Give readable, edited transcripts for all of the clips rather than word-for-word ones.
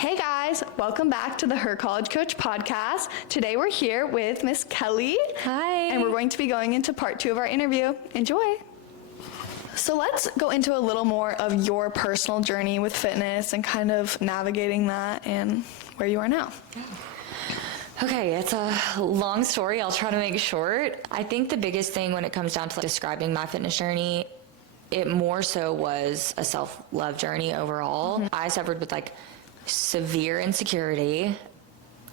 Hey guys, welcome back to the Her College Coach podcast. Today we're here with Miss Kelly. Hi. And we're going to be going into part 2 of our interview. Enjoy. So let's go into a little more of your personal journey with fitness and kind of navigating that and where you are now. Okay, it's a long story. I'll try to make it short. I think the biggest thing when it comes down to describing my fitness journey, it more so was a self-love journey overall. I suffered with severe insecurity.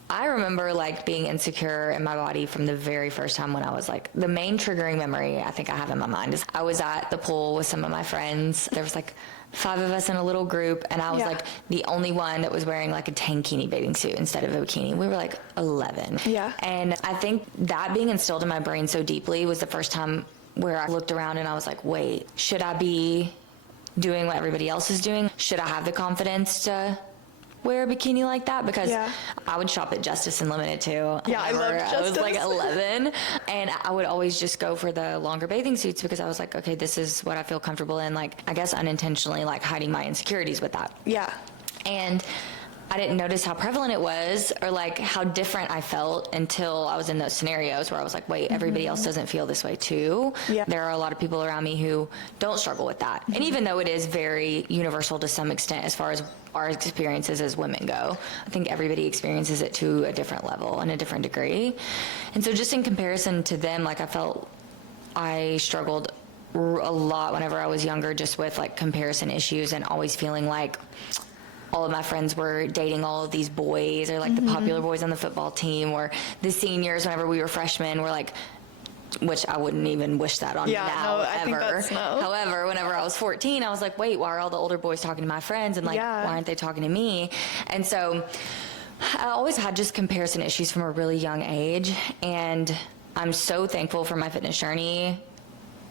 I remember being insecure in my body from the very first time when I was the main triggering memory I think I have in my mind is I was at the pool with some of my friends. There was 5 of us in a little group, and I was the only one that was wearing a tankini bathing suit instead of a bikini. We were 11. Yeah. And I think that being instilled in my brain so deeply was the first time where I looked around and I was like, wait, should I be doing what everybody else is doing? Should I have the confidence to wear a bikini like that? Because I would shop at Justice and Limited too. Yeah, I loved Justice. I was 11, and I would always just go for the longer bathing suits because I was like, okay, this is what I feel comfortable in. I guess unintentionally hiding my insecurities with that. Yeah. And I didn't notice how prevalent it was or how different I felt until I was in those scenarios where I was like, wait, everybody else doesn't feel this way too. Yeah. There are a lot of people around me who don't struggle with that. And even though it is very universal to some extent as far as our experiences as women go, I think everybody experiences it to a different level and a different degree. And so just in comparison to them, I felt I struggled a lot whenever I was younger just with comparison issues and always feeling all of my friends were dating all of these boys or the popular boys on the football team, or the seniors whenever we were freshmen were which I wouldn't even wish that on me now, I think that's no. However, whenever I was 14, I was like, wait, why are all the older boys talking to my friends? And why aren't they talking to me? And so I always had just comparison issues from a really young age. And I'm so thankful for my fitness journey,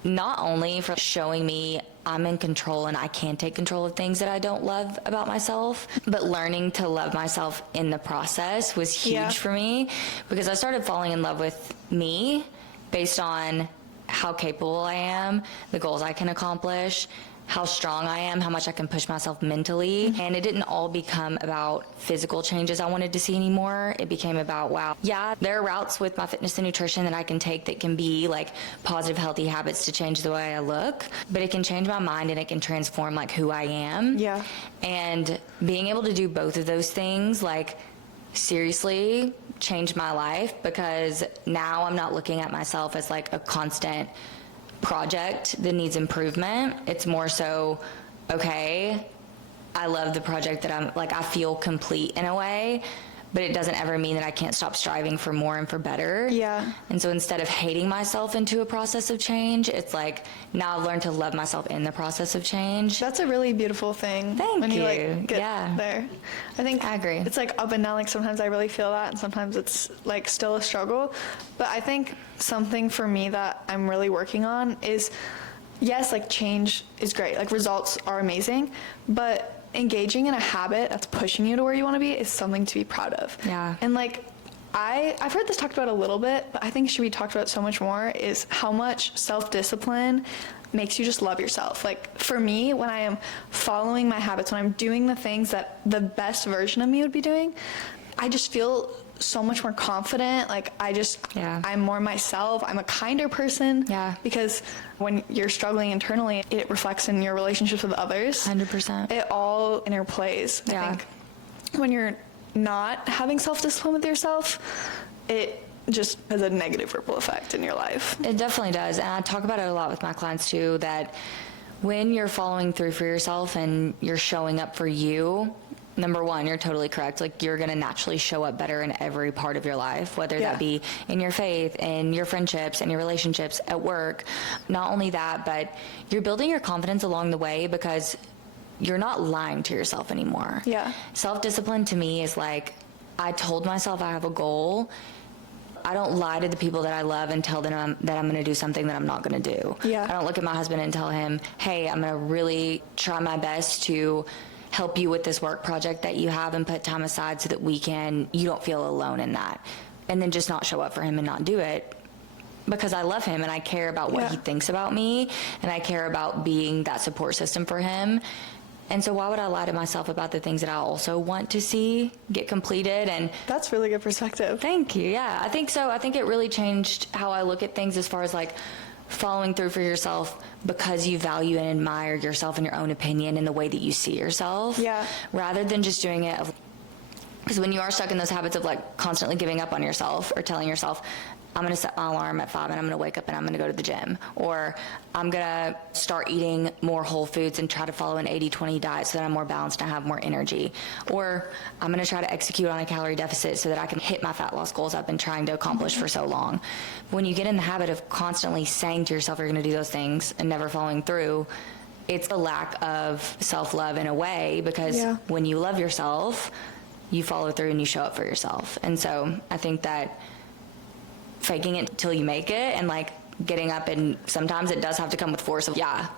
not only for showing me I'm in control and I can take control of things that I don't love about myself, but learning to love myself in the process was huge for me, because I started falling in love with me based on how capable I am, the goals I can accomplish, how strong I am, how much I can push myself mentally. And it didn't all become about physical changes I wanted to see anymore. It became about, wow, there are routes with my fitness and nutrition that I can take that can be positive, healthy habits to change the way I look, but it can change my mind and it can transform who I am. Yeah. And being able to do both of those things, seriously changed my life, because now I'm not looking at myself as a constant project that needs improvement. It's more so, okay, I love the project that I'm I feel complete in a way, but it doesn't ever mean that I can't stop striving for more and for better. Yeah. And so instead of hating myself into a process of change, it's now I've learned to love myself in the process of change. That's a really beautiful thing. Thank you. Get there. I agree. It's up and down. Sometimes I really feel that, and sometimes it's still a struggle. But I think something for me that I'm really working on is, yes, change is great. Results are amazing, but engaging in a habit that's pushing you to where you want to be is something to be proud of. Yeah. And I've heard this talked about a little bit, but I think it should be talked about so much more, is how much self-discipline makes you just love yourself. For me, when I am following my habits, when I'm doing the things that the best version of me would be doing, I just feel so much more confident. I'm more myself. I'm a kinder person. Yeah. Because when you're struggling internally, it reflects in your relationships with others. 100%. It all interplays. Yeah. I think when you're not having self-discipline with yourself, it just has a negative ripple effect in your life. It definitely does. And I talk about it a lot with my clients too, that when you're following through for yourself and you're showing up for you, number one, you're totally correct. You're going to naturally show up better in every part of your life, whether that be in your faith, in your friendships, in your relationships, at work. Not only that, but you're building your confidence along the way because you're not lying to yourself anymore. Yeah. Self-discipline to me is I told myself I have a goal. I don't lie to the people that I love and tell them that I'm going to do something that I'm not going to do. Yeah. I don't look at my husband and tell him, hey, I'm going to really try my best to help you with this work project that you have and put time aside so that you don't feel alone in that. And then just not show up for him and not do it. Because I love him and I care about what he thinks about me, and I care about being that support system for him. And so why would I lie to myself about the things that I also want to see get completed? And that's really good perspective. Thank you. Yeah, I think so. I think it really changed how I look at things as far as like following through for yourself because you value and admire yourself and your own opinion and the way that you see yourself. Yeah. Rather than just doing it. Because when you are stuck in those habits of like constantly giving up on yourself or telling yourself, I'm going to set my alarm at 5 and I'm going to wake up and I'm going to go to the gym, or I'm going to start eating more whole foods and try to follow an 80-20 diet so that I'm more balanced and I have more energy, or I'm going to try to execute on a calorie deficit so that I can hit my fat loss goals I've been trying to accomplish for so long. When you get in the habit of constantly saying to yourself you're going to do those things and never following through, it's a lack of self-love in a way, because when you love yourself, you follow through and you show up for yourself. And so I think that faking it till you make it and like getting up, and sometimes it does have to come with force of, yeah,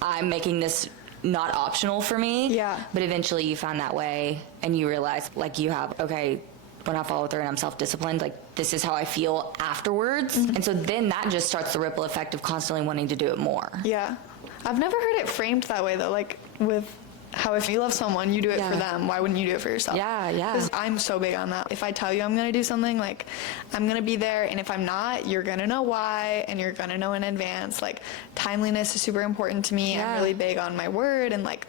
I'm making this not optional for me. Yeah. But eventually you find that way and you realize like you have, okay, when I follow through and I'm self-disciplined, like this is how I feel afterwards. And so then that just starts the ripple effect of constantly wanting to do it more. Yeah. I've never heard it framed that way though, like with how if you love someone, you do it for them. Why wouldn't you do it for yourself? Yeah, yeah. Because I'm so big on that. If I tell you I'm going to do something, like, I'm going to be there. And if I'm not, you're going to know why. And you're going to know in advance. Like, timeliness is super important to me. I'm really big on my word. And, like,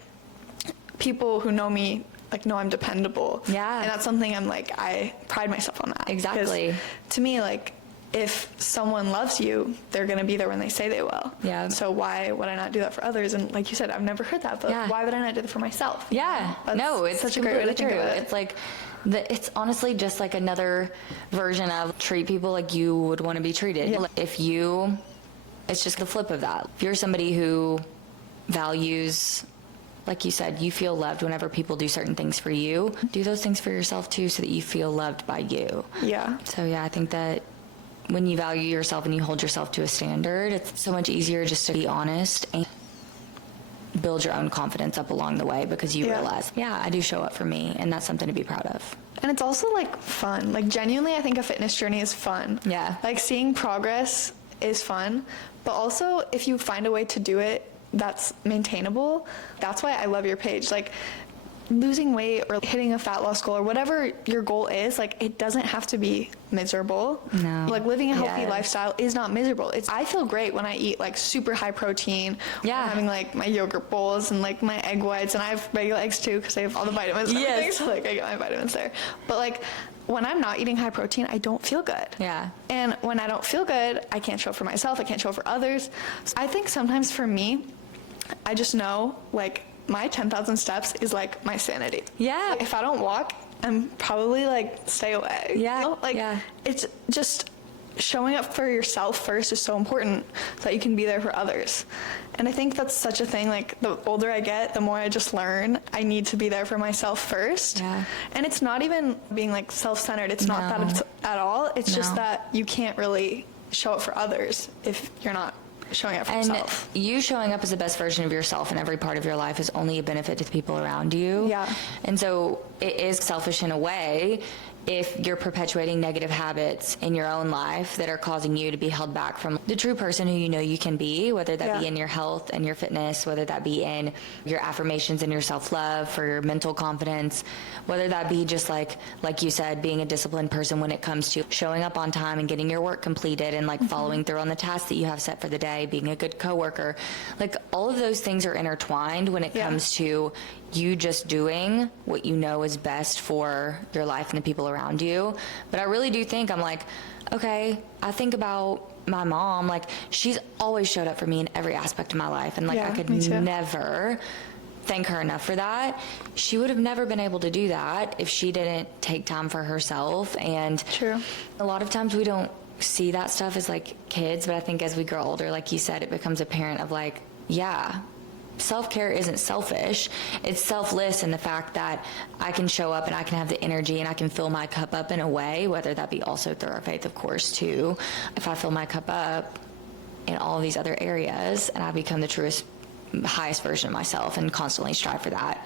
people who know me, like, know I'm dependable. Yeah. And that's something I'm, like, I pride myself on that. Exactly. Because to me, like, if someone loves you, they're going to be there when they say they will. Yeah. So why would I not do that for others? And like you said, I've never heard that, but why would I not do that for myself? Yeah. No, it's such a great way to think of it. It's like, it's honestly just like another version of treat people like you would want to be treated. Yeah. It's just the flip of that. If you're somebody who values, like you said, you feel loved whenever people do certain things for you, do those things for yourself too, so that you feel loved by you. Yeah. So yeah, I think that when you value yourself and you hold yourself to a standard, it's so much easier just to be honest and build your own confidence up along the way, because you realize, I do show up for me, and that's something to be proud of. And it's also like fun. Like genuinely, I think a fitness journey is fun. Yeah. Like seeing progress is fun, but also if you find a way to do it that's maintainable, that's why I love your page. Like, losing weight or hitting a fat loss goal or whatever your goal is, like, it doesn't have to be miserable. No. Like, living a healthy lifestyle is not miserable. I feel great when I eat like super high protein. Yeah. I'm having like my yogurt bowls and like my egg whites, and I have regular eggs too because I have all the vitamins and everything, so like I get my vitamins there. But like when I'm not eating high protein, I don't feel good. Yeah. And when I don't feel good, I can't show up for myself. I can't show up for others. So I think sometimes for me, I just know like my 10,000 steps is like my sanity. Yeah. If I don't walk, I'm probably like stay away. Yeah. You know? Like it's just showing up for yourself first is so important so that you can be there for others. And I think that's such a thing. Like the older I get, the more I just learn I need to be there for myself first. Yeah. And it's not even being like self-centered. It's not that it's at all. It's just that you can't really show up for others if you're not showing up for yourself. And you showing up as the best version of yourself in every part of your life is only a benefit to the people around you. Yeah. And so it is selfish in a way if you're perpetuating negative habits in your own life that are causing you to be held back from the true person who you know you can be, whether that be in your health and your fitness, whether that be in your affirmations and your self-love, for your mental confidence, whether that be just like you said, being a disciplined person when it comes to showing up on time and getting your work completed and like following through on the tasks that you have set for the day, being a good coworker. Like all of those things are intertwined when it comes to you just doing what you know is best for your life and the people around you. But I really do think, I'm like, okay, I think about my mom, like she's always showed up for me in every aspect of my life, and like I could never thank her enough for that. She would have never been able to do that if she didn't take time for herself. And a lot of times we don't see that stuff as like kids, but I think as we grow older, like you said, it becomes apparent of like, self-care isn't selfish. It's selfless in the fact that I can show up and I can have the energy and I can fill my cup up in a way, whether that be also through our faith, of course, too. If I fill my cup up in all of these other areas and I become the truest, highest version of myself and constantly strive for that,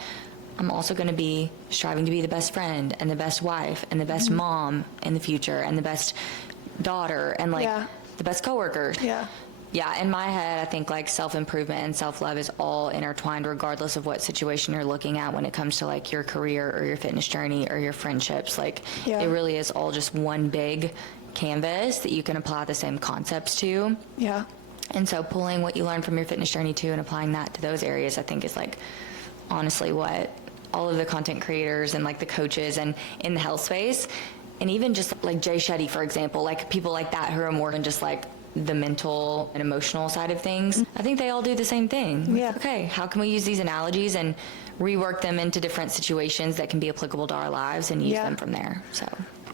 I'm also going to be striving to be the best friend and the best wife and the best mom in the future and the best daughter and like the best coworker. Yeah, in my head, I think like self-improvement and self-love is all intertwined regardless of what situation you're looking at when it comes to like your career or your fitness journey or your friendships. Like it really is all just one big canvas that you can apply the same concepts to. Yeah. And so pulling what you learned from your fitness journey too and applying that to those areas, I think is like honestly what all of the content creators and like the coaches and in the health space, and even just like Jay Shetty, for example, like people like that who are more than just like the mental and emotional side of things, I think they all do the same thing. Yeah. Okay, how can we use these analogies and rework them into different situations that can be applicable to our lives and use them from there? So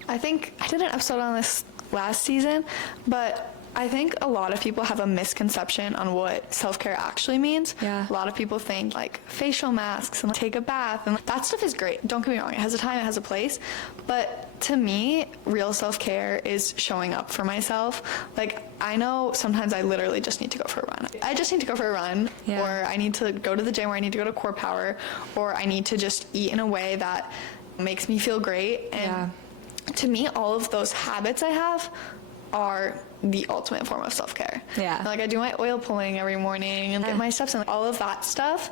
I think I did an episode on this last season, but I think a lot of people have a misconception on what self-care actually means. Yeah. A lot of people think like facial masks and take a bath, and that stuff is great. Don't get me wrong, it has a time, it has a place. But to me, real self-care is showing up for myself. Like, I know sometimes I literally just need to go for a run. I just need to go for a run, or I need to go to the gym, or I need to go to Core Power, or I need to just eat in a way that makes me feel great. And to me, all of those habits I have are the ultimate form of self-care. Yeah. Like I do my oil pulling every morning and get my steps in. All of that stuff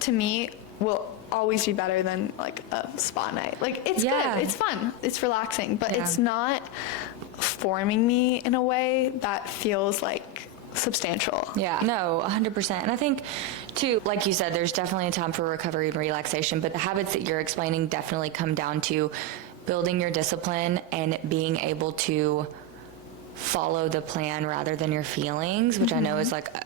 to me will always be better than like a spa night. Like it's good, it's fun, it's relaxing, but it's not forming me in a way that feels like substantial. Yeah, no, 100%. And I think too, like you said, there's definitely a time for recovery and relaxation, but the habits that you're explaining definitely come down to building your discipline and being able to follow the plan rather than your feelings, which I know is like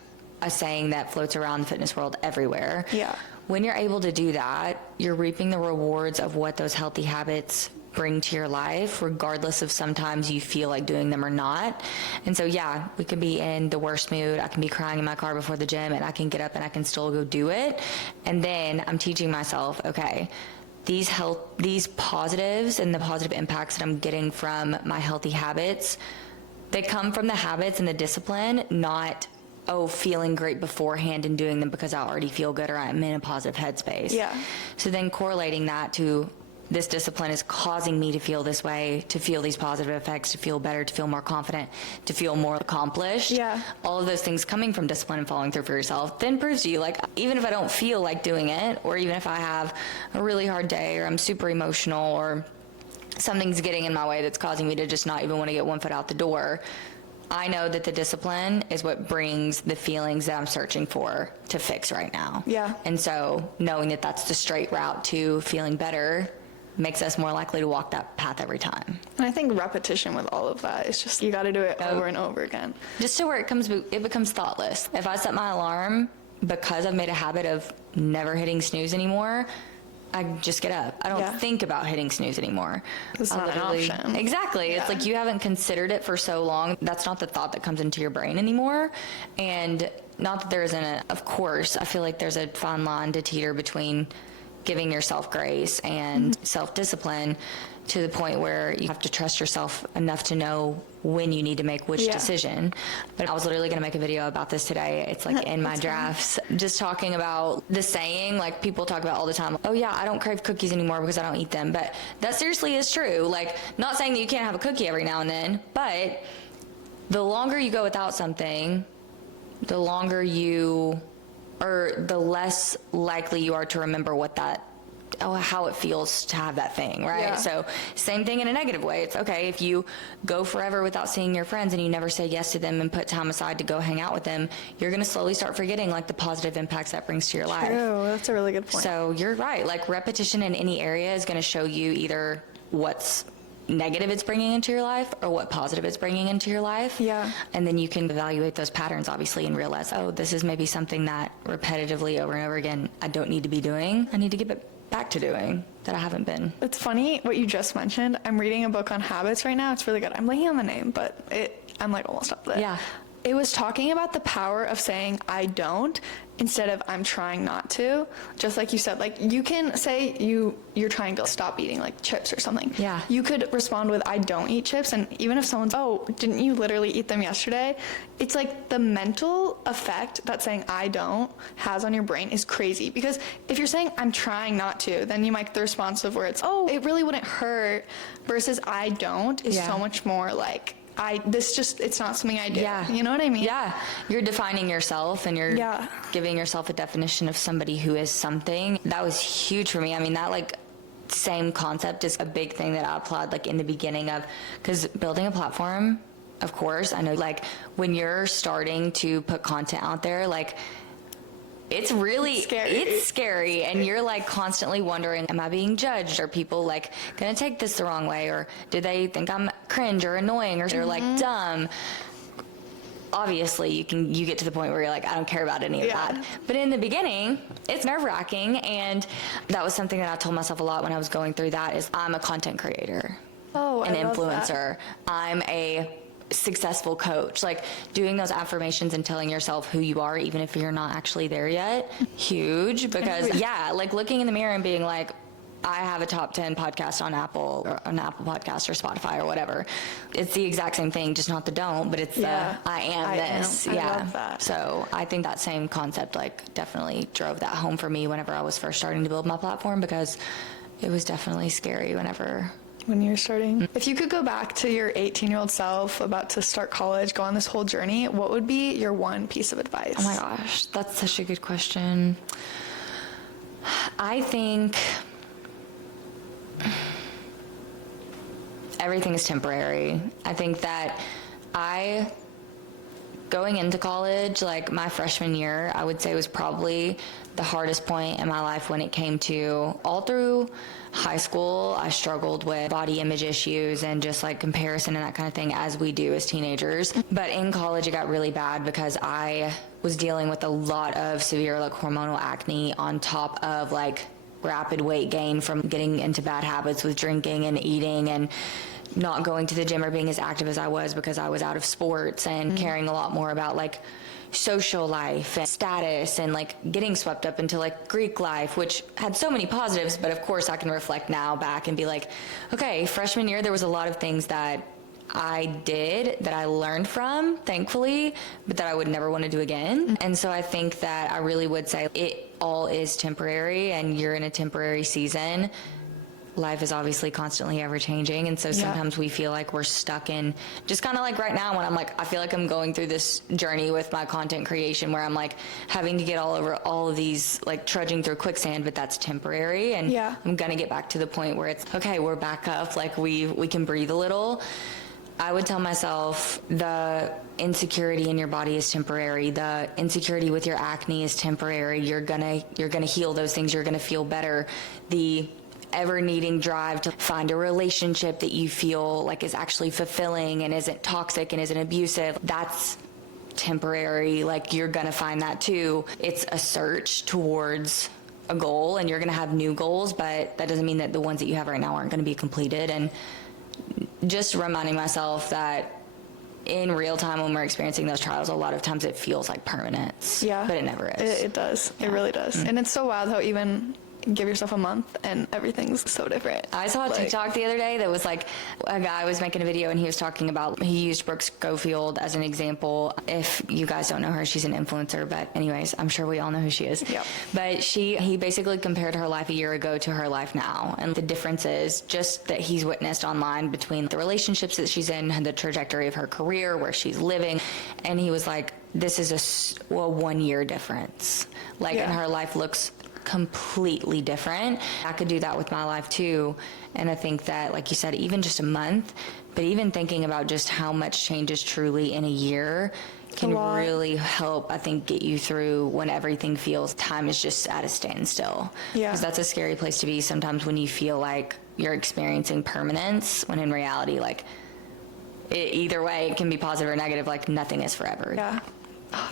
a saying that floats around the fitness world everywhere. Yeah. When you're able to do that, you're reaping the rewards of what those healthy habits bring to your life, regardless of sometimes you feel like doing them or not. And so, yeah, we can be in the worst mood. I can be crying in my car before the gym and I can get up and I can still go do it. And then I'm teaching myself, okay, these positives and the positive impacts that I'm getting from my healthy habits, they come from the habits and the discipline, not, feeling great beforehand and doing them because I already feel good or I'm in a positive headspace. Yeah. So then correlating that to this discipline is causing me to feel this way, to feel these positive effects, to feel better, to feel more confident, to feel more accomplished. Yeah. All of those things coming from discipline and following through for yourself then proves to you, like, even if I don't feel like doing it, or even if I have a really hard day or I'm super emotional or something's getting in my way that's causing me to just not even want to get one foot out the door, I know that the discipline is what brings the feelings that I'm searching for to fix right now. Yeah. And so knowing that that's the straight route to feeling better makes us more likely to walk that path every time. And I think repetition with all of that is just, you got to do it over and over again. Just to where it becomes thoughtless. If I set my alarm because I've made a habit of never hitting snooze anymore, I just get up. I don't think about hitting snooze anymore. It's not an option. Exactly. Yeah. It's like you haven't considered it for so long. That's not the thought that comes into your brain anymore. And not that there isn't of course, I feel like there's a fine line to teeter between giving yourself grace and self-discipline to the point where you have to trust yourself enough to know when you need to make which decision. But I was literally going to make a video about this today. It's like in my drafts, just talking about the saying, like people talk about all the time, oh yeah, I don't crave cookies anymore because I don't eat them. But that seriously is true. Like, not saying that you can't have a cookie every now and then, but the longer you go without something, the longer or the less likely you are to remember how it feels to have that thing, right? Yeah. So same thing in a negative way. It's okay if you go forever without seeing your friends and you never say yes to them and put time aside to go hang out with them, you're going to slowly start forgetting like the positive impacts that brings to your life. True, that's a really good point. So you're right. Like repetition in any area is going to show you either what's negative it's bringing into your life or what positive it's bringing into your life. Yeah. And then you can evaluate those patterns obviously and realize, this is maybe something that repetitively over and over again I don't need to be doing. I need to get back to doing that I haven't been. It's funny what you just mentioned. I'm reading a book on habits right now. It's really good. I'm blanking on the name, but I'm like almost up there. Yeah. It was talking about the power of saying I don't instead of I'm trying not to. Just like you said, like you can say you're trying to stop eating like chips or something. Yeah. You could respond with I don't eat chips, and even if someone's, didn't you literally eat them yesterday? It's like the mental effect that saying I don't has on your brain is crazy, because if you're saying I'm trying not to, then you might get the response of where it's, it really wouldn't hurt, versus I don't is so much more like it's not something I do. Yeah. You know what I mean? Yeah. You're defining yourself and you're giving yourself a definition of somebody who is something. That was huge for me. I mean, that like same concept is a big thing that I applied like in the beginning of, because building a platform, of course, I know like when you're starting to put content out there, like it's really scary and you're like constantly wondering, am I being judged? Are people like gonna take this the wrong way, or do they think I'm cringe or annoying, or they're like dumb? Obviously you get to the point where you're like, I don't care about any of that. But in the beginning, it's nerve-wracking, and that was something that I told myself a lot when I was going through that, is I'm a content creator, an influencer, I'm a successful coach. Like doing those affirmations and telling yourself who you are, even if you're not actually there yet, huge. Because like looking in the mirror and being like, I have a top 10 podcast on Apple, or an Apple podcast or Spotify or whatever. It's the exact same thing, just not the don't, but it's I am this. I love that. So I think that same concept like definitely drove that home for me whenever I was first starting to build my platform, because it was definitely scary when you were starting. If you could go back to your 18-year-old self about to start college, go on this whole journey, what would be your one piece of advice? Oh my gosh, that's such a good question. I think everything is temporary. I think that going into college, like my freshman year, I would say was probably the hardest point in my life when it came to all through high school. I struggled with body image issues and just like comparison and that kind of thing, as we do as teenagers. But in college, it got really bad because I was dealing with a lot of severe like hormonal acne on top of like rapid weight gain from getting into bad habits with drinking and eating and not going to the gym or being as active as I was because I was out of sports and caring a lot more about like social life and status and like getting swept up into like Greek life, which had so many positives. But of course I can reflect now back and be like, okay, freshman year, there was a lot of things that I did that I learned from, thankfully, but that I would never want to do again. And so I think that I really would say it all is temporary and you're in a temporary season. Life is obviously constantly ever changing. And so sometimes we feel like we're stuck in just kind of like right now when I'm like, I feel like I'm going through this journey with my content creation where I'm like having to get all over all of these, like trudging through quicksand, but that's temporary. And I'm going to get back to the point where it's okay, we're back up. Like we can breathe a little. I would tell myself the insecurity in your body is temporary. The insecurity with your acne is temporary. You're gonna heal those things. You're gonna feel better. The ever needing drive to find a relationship that you feel like is actually fulfilling and isn't toxic and isn't abusive, that's temporary. Like you're gonna find that too. It's a search towards a goal, and you're gonna have new goals, but that doesn't mean that the ones that you have right now aren't gonna be completed. And just reminding myself that in real time when we're experiencing those trials, a lot of times it feels like permanence. But it never is. It does. It really does. And it's so wild how even give yourself a month and everything's so different. I saw a TikTok the other day that was like a guy was making a video and he was talking about, he used Brooke Schofield as an example. If you guys don't know her, she's an influencer, but anyways, I'm sure we all know who she is. But he basically compared her life a year ago to her life now. And the difference is just that he's witnessed online between the relationships that she's in and the trajectory of her career, where she's living. And he was like, this is a 1 year difference. Like, and her life looks completely different. I could do that with my life too. And I think that, like you said, even just a month, but even thinking about just how much changes truly in a year can really help, I think, get you through when everything feels time is just at a standstill. Because that's a scary place to be sometimes when you feel like you're experiencing permanence, when in reality, like, either way, it can be positive or negative, like nothing is forever.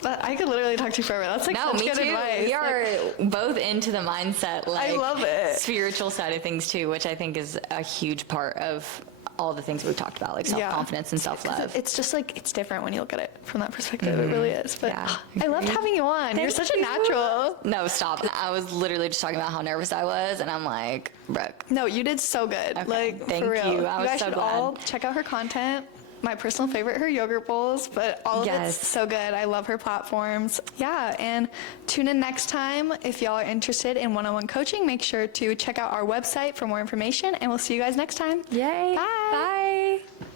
But I could literally talk to you forever. That's like such good advice. We are both into the mindset, like, I love it. Spiritual side of things too, which I think is a huge part of all the things we've talked about, like self-confidence and self-love. It's just like, it's different when you look at it from that perspective. It really is. But I loved having you on. You're such a natural. No, stop. I was literally just talking about how nervous I was, and I'm like, Brooke. No, you did so good. Okay, like, thank for real. you. I was you guys so should glad. all check out her content. My personal favorite, her yogurt bowls, but all of it's so good. I love her platforms. And tune in next time. If y'all are interested in one-on-one coaching, make sure to check out our website for more information, and we'll see you guys next time. Yay. Bye. Bye.